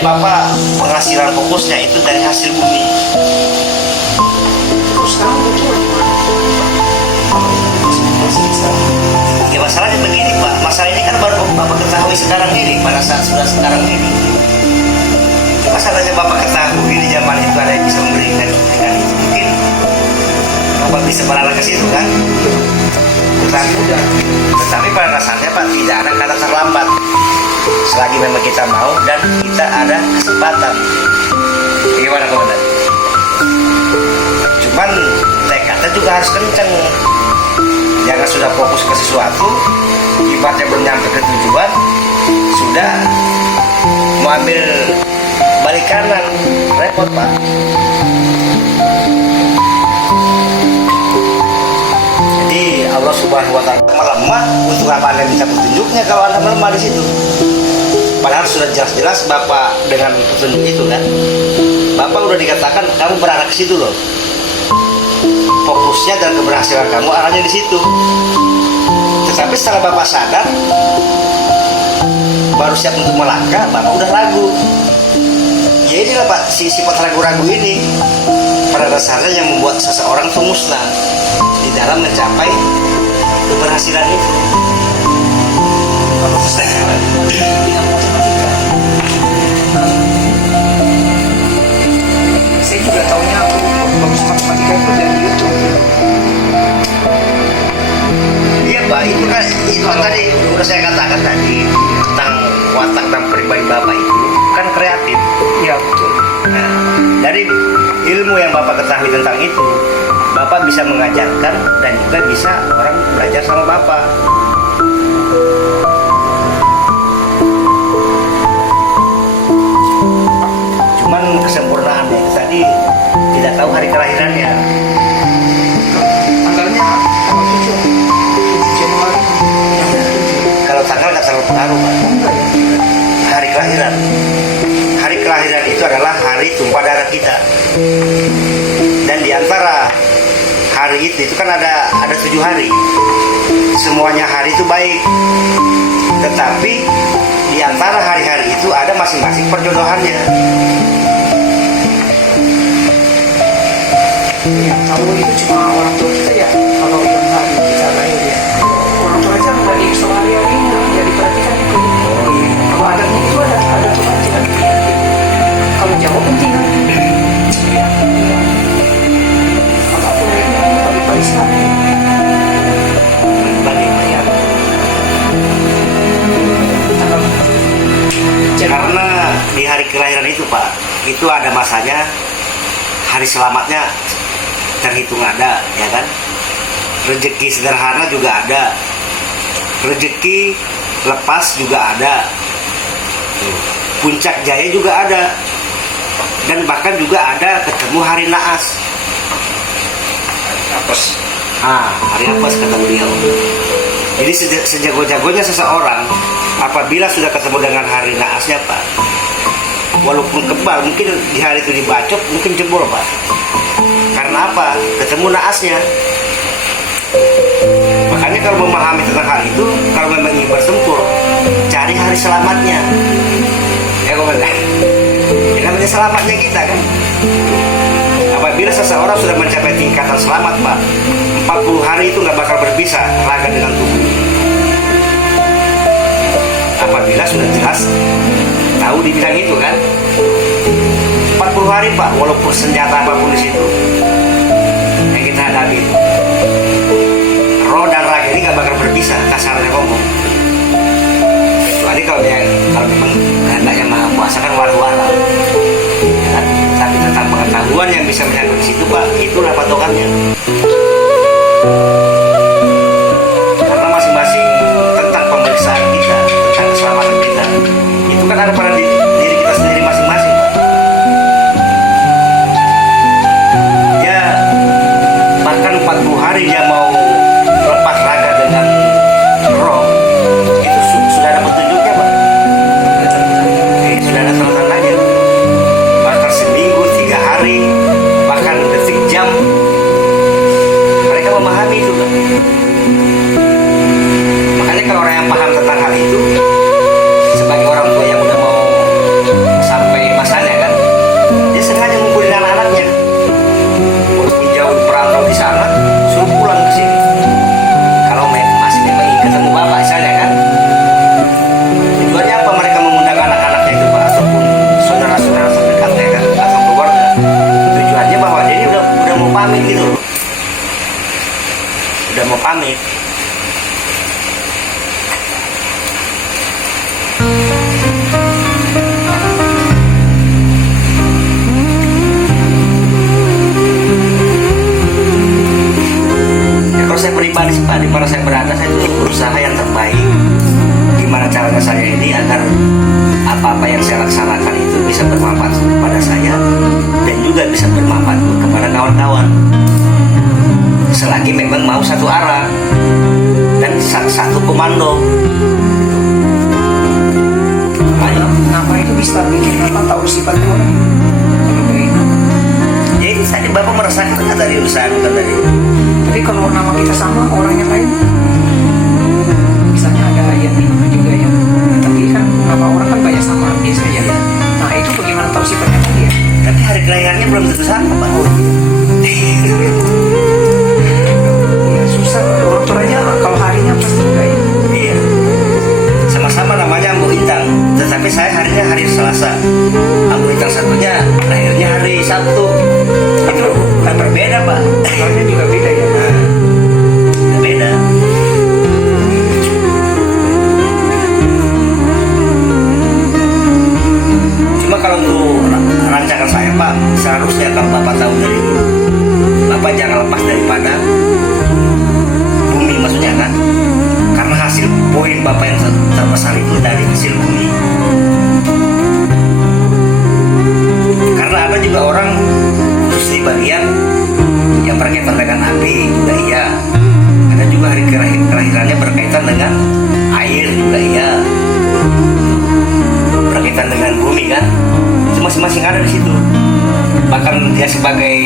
Bapak penghasilan fokusnya itu dari hasil bumi. Terus sekarang betul Ya masalahnya begini Pak, masalah ini kan baru Bapak ketahui sekarang ini, pada saat sudah sekarang ini. Masalahnya Bapak ketahui di zaman itu ada yang bisa memberikan dengan itu, mungkin Bapak bisa beralih ke situ kan. Tetapi pada dasarnya Pak, tidak ada kata terlambat selagi memang kita mau dan kita ada kesempatan. Bagaimana komandan? Cuman tekadnya juga harus kenceng. Jangan sudah fokus ke sesuatu, ibaratnya belum nyampe ke tujuan, sudah mau ambil balik kanan, repot Pak. Jadi Allah Subhanahu Wa Taala melemah, untuk apa Anda minta petunjuknya kalau Anda melemah di situ? Padahal sudah jelas-jelas Bapak dengan petunjuk itu kan, Bapak udah dikatakan kamu berarah ke situ loh. Fokusnya dan keberhasilan kamu arahnya di situ. Tetapi setelah Bapak sadar, baru siap untuk melangkah, Bapak udah ragu. Ya inilah Pak, si sifat ragu-ragu ini pada dasarnya yang membuat seseorang itu musnah di dalam mencapai keberhasilan itu. Kalau saya bidang matematika, saya juga tahunya aku bagus matematika itu dari YouTube. Iya Pak, itu kan tadi udah saya katakan tadi tentang watak dan pribadi Bapak itu kan kreatif. Ya betul. Nah, dari ilmu yang Bapak ketahui tentang itu, Bapak bisa mengajarkan dan juga bisa orang belajar sama Bapak. Cuman kesempurnaannya itu tadi tidak tahu hari kelahirannya. Tanggalnya tanggal 7 Januari yang 7. Kalau tanggal nggak terlalu pengaruh Pak. Enggak ya? Hari kelahiran. Hari kelahiran itu adalah hari tumpah darah kita. Dan di antara hari itu kan ada 7 hari. Semuanya hari itu baik. Tetapi di antara hari-hari itu ada masing-masing perjodohannya. Yang tahu itu cuma orang tua kita ya. Kalau yang hari kita lahir ya, orang tua aja nggak di sehari-hari nggak diperhatikan itu. Kalau adatnya itu ada perhatian. Kalau Jawa penting kan. Iya. Kalau aku lahirnya bagi Islam. Bagi ya. Karena di hari kelahiran itu Pak, itu ada masanya, hari selamatnya terhitung ada, ya kan? Rezeki sederhana juga ada, rezeki lepas juga ada, puncak jaya juga ada, dan bahkan juga ada ketemu hari naas. Apes. Hari apes kata beliau. Jadi sejago-jagonya seseorang, apabila sudah ketemu dengan hari naasnya Pak, walaupun kebal, mungkin di hari itu dibacok, mungkin jebol Pak. Karena apa? Ketemu naasnya. Makanya kalau memahami tentang hal itu, kalau memang ingin bertempur, cari hari selamatnya. Ya komandan. Ya namanya selamatnya kita kan. Apabila seseorang sudah mencapai tingkatan selamat Pak, 40 hari itu nggak bakal berpisah raga dengan tubuh. Apabila sudah jelas tahu di bidang itu kan, 40 hari Pak, walaupun senjata apapun di situ yang kita hadapi, roh dan raga ini nggak bakal berpisah, kasarnya ngomong. Kecuali kalau memang kehendak yang maha kuasa kan walau-walau, ya kan? Tapi tentang pengetahuan yang bisa menyangkut di situ Pak, itulah patokannya. Karena masing-masing tentang pemeriksaan kita, tentang keselamatan kita, itu kan ada pada diri kita sendiri masing-masing Pak. Ya bahkan 40 hari dia mau lepas raga dengan roh, itu sudah ada petunjuknya Pak. Sudah ada tanda-tandanya. Bahkan seminggu, 3 hari, bahkan detik jam, mereka memahami itu kan. pribadi sih Pak, di mana saya berada saya itu berusaha yang terbaik. Gimana caranya saya ini agar apa-apa yang saya laksanakan itu bisa bermanfaat kepada saya dan juga bisa bermanfaat kepada kawan-kawan. Selagi memang mau satu arah dan satu komando. Nama itu bisa bikin apa tahu sifatnya orang. Kalau dari nama. Ya itu tadi Bapak merasakan kan dari usaha bukan tadi. Tapi kalau nama kita sama orang yang lain, misalnya ada yang ini juga ya. Tapi kan nama orang kan banyak sama biasa ya. Nah itu bagaimana tahu sifatnya tadi ya? Tapi hari kelahirannya belum tentu sama Pak. Ya susah orang tuanya kalau harinya pasti enggak ya. Iya. Sama-sama namanya Ambu Intang, tetapi saya harinya hari Selasa. Ambu Intang satunya lahirnya hari Sabtu. Itu kan berbeda Pak. Soalnya juga beda ya. Beda. Cuma kalau untuk rancangan saya Pak, seharusnya kalau Bapak tahu dari dulu, Bapak jangan lepas daripada bumi maksudnya kan, karena hasil poin Bapak yang terbesar itu dari hasil bumi. Karena ada juga orang khusus di bagian yang berkaitan dengan api juga iya, ada juga hari kelahirannya berkaitan dengan air juga iya, berkaitan dengan bumi kan, itu masing-masing ada di situ. Bahkan dia sebagai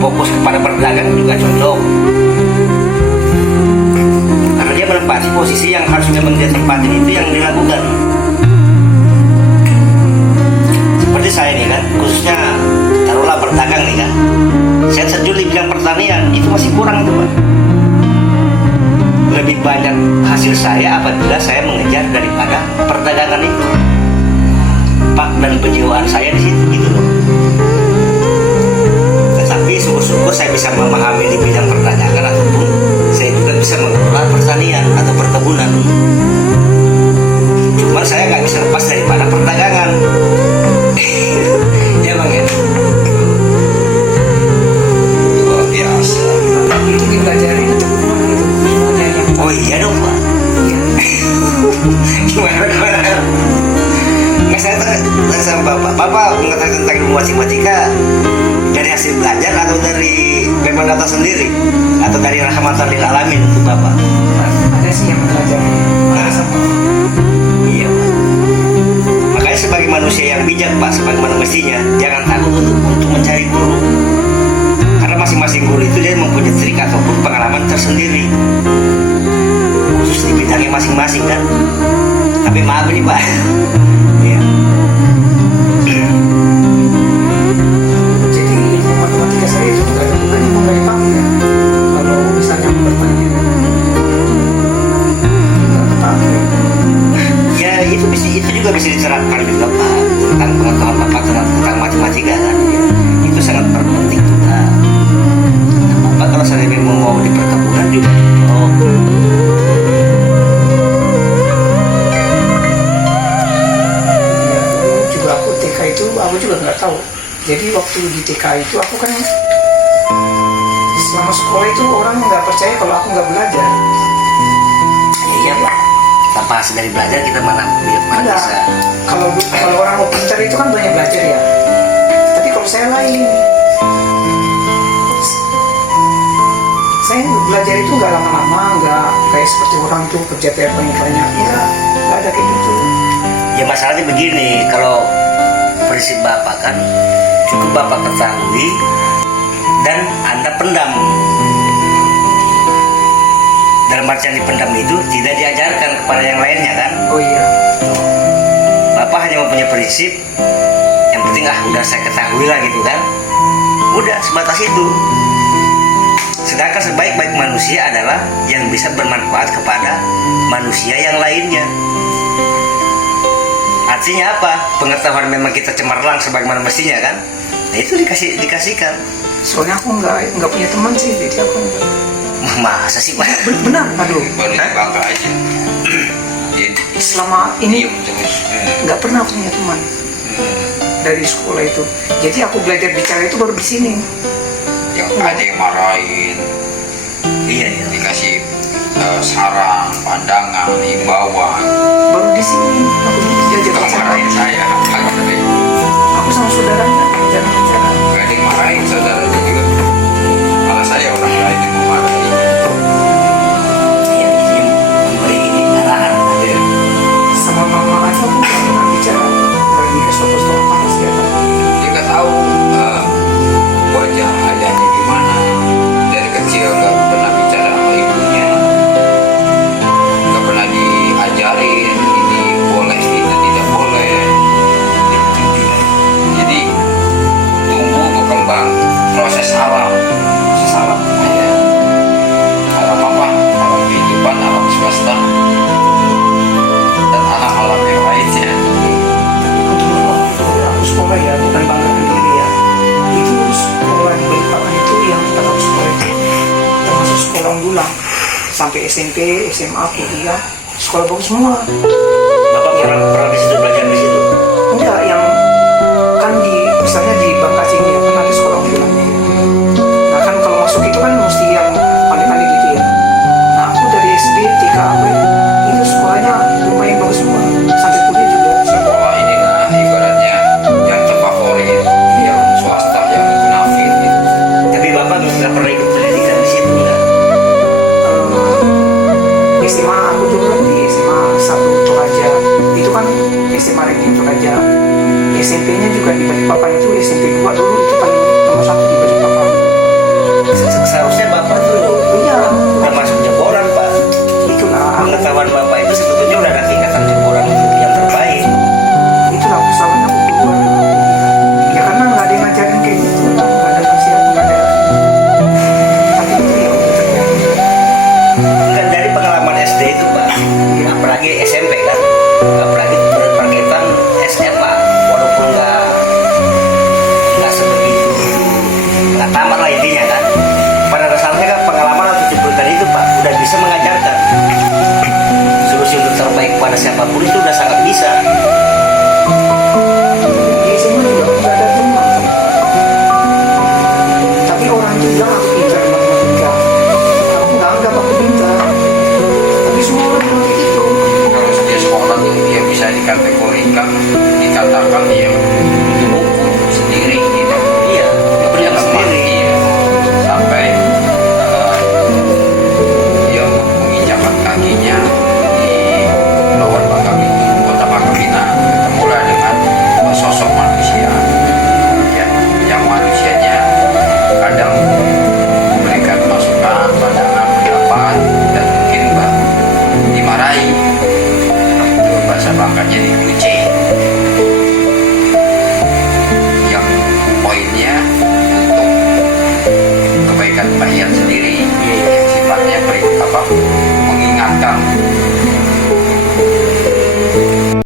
fokus kepada berdagang juga cocok, karena dia menempati posisi yang harus memang dia tempatin itu yang dilakukan. Seperti saya nih kan, khususnya taruhlah berdagang nih kan, saya terjun di bidang pertanian itu masih kurang itu Pak. Lebih banyak hasil saya apabila saya mengejar daripada perdagangan itu Pak, dan penjiwaan saya di situ gitu loh. Tetapi syukur-syukur saya bisa memahami di bidang perdagangan ataupun saya juga bisa mengelola pertanian atau perkebunan. Cuma saya nggak bisa lepas daripada perdagangan. Ya Bang ya. Luar biasa. Itu dipelajarin atau gimana gitu? Semuanya yang Oh iya dong Pak. Gimana? Nggak, saya tanya sama Bapak mengetahui tentang ilmu matematika dari hasil belajar atau dari memang data sendiri atau dari rahmatan lil alamin untuk Bapak? ada sih yang mempelajari. Ada sama. Iya Pak. Makanya sebagai manusia yang bijak Pak, sebagaimana mestinya jangan takut untuk mencari guru, karena masing-masing guru itu dia mempunyai trik ataupun pengalaman tersendiri khusus di bidangnya masing-masing kan. Tapi maaf nih Pak. Iya. Jadi ilmu matematika saya itu nggak ada bukannya mau nggak dipakai ya. Kalau misalnya bertanya nggak kepake. Ya itu juga bisa diterapkan juga Pak, tentang pengetahuan Bapak tentang matematika kan. Itu sangat penting juga. Nah, Bapak kalau saya memang mau di perkebunan juga, oh Ya, dulu juga aku TK itu aku juga nggak tahu. Jadi waktu di TK itu aku kan selama sekolah itu orang nggak percaya kalau aku nggak belajar. iya Pak, tanpa hasil dari belajar kita mana Enggak. bisa. Kalau orang mau pintar itu kan banyak belajar ya. Tapi kalau saya lain, saya belajar itu nggak lama-lama, nggak kayak seperti orang tuh kerja PR banyak-banyak. Ya, nggak ada kayak gitu. Ya masalahnya begini, kalau prinsip Bapak kan cukup Bapak ketahui dan Anda pendam. Dalam artian dipendam itu tidak diajarkan kepada yang lainnya kan. Oh iya. Bapak hanya mempunyai prinsip, yang penting udah saya ketahui lah gitu kan. Udah sebatas itu. Sedangkan sebaik-baik manusia adalah yang bisa bermanfaat kepada manusia yang lainnya. Artinya apa? Pengetahuan memang kita cemerlang sebagaimana mestinya kan. Nah itu dikasihkan. Soalnya aku nggak punya teman sih, jadi aku nggak. Masa sih Pak? Benar, aduh. Baru bangga aja. Selama ini Diem terus. nggak pernah punya teman dari sekolah itu. Jadi aku belajar bicara itu baru di sini. Yang ada yang marahin. Iya, iya. dikasih saran, pandangan, himbauan. Baru di sini aku diajak Kalau bicara. marahin saya, Aku sama saudaranya jalan-jalan. gak ada yang marahin saudara juga. Malah saya orang lain yang mau marahin. Iya, ini memberi arahan aja. Sama mama aja aku nggak pernah bicara lagi ke sopo-sopo panas ya. Dia nggak tahu wajah ayahnya gimana. Dari kecil nggak pernah bicara sama ibunya, nggak pernah diajarin ini boleh itu tidak boleh. Jadi tumbuh berkembang proses alam, ya. Alam apa? Alam kehidupan, alam semesta, dan alam-alam yang lainnya. Untuk aku sekolah ya bukan bangga sendiri ya. Itu sekolah di Balikpapan itu yang kita tahu sekolah itu termasuk sekolah unggulan sampai SMP, SMA, kuliah sekolah bagus semua. Bapak pernah di situ belajar di situ. Enggak yang kan di misalnya di Bangkacing ya kan ada sekolah unggulannya ya. Nah kan kalau masuk itu kan mesti yang pandai-pandai gitu ya. Nah aku dari SD, TK, AP itu sekolahnya lumayan bagus semua sampai kuliah juga. Sekolah ini kan ibaratnya yang terfavorit, yang swasta, yang munafik gitu. Tapi bapak nggak pernah ikut pendidikan di situ kan? SMA aku dulu kan di SMA 1 Toraja itu kan SMA ranking Toraja. SMP-nya juga di Balikpapan itu SMP 2 dulu itu paling nomor 1 di Balikpapan. Seharusnya bapak tuh Iya, udah masuk jeboran pak. itulah aku Pengetahuan bapak itu sebetulnya udah ada tingkatan jeboran yang terbaik. itulah usahawan aku keluar. Ya karena nggak ada yang ngajarin kayak gitu, nggak ada nasihat, nggak ada. Tapi itu ya udah terjadi. Kan dari pengalaman SD itu pak, apalagi SMP kan, apalagi berpaketan SMA, walaupun nggak sebegitu, nggak tamat lah intinya kan. Pada dasarnya kan pengalaman atau jemputan itu pak udah bisa mengajarkan solusi untuk terbaik pada siapapun itu udah sangat bisa. Di SMA juga nggak ada teman. Tapi orang itu bilang aku pintar matematika. Aku nggak anggap aku pintar. Tapi semua orang bilang begitu. Kalau dia sekolah tuh dia bisa dikategorikan, dikatakan dia butuh buku sendiri gitu. Iya, nggak Dia perlu lemah, sendiri. iya. Sampai dia menginjakkan kakinya di Lawan Bangka-Belitung, Kota Bangka-Belitung, ketemulah dengan sosok manusia, ya, yang manusianya kadang memberikan masukan, pandangan, pendapat, dan mungkin dimarahi. Itu bahasa Bangkanya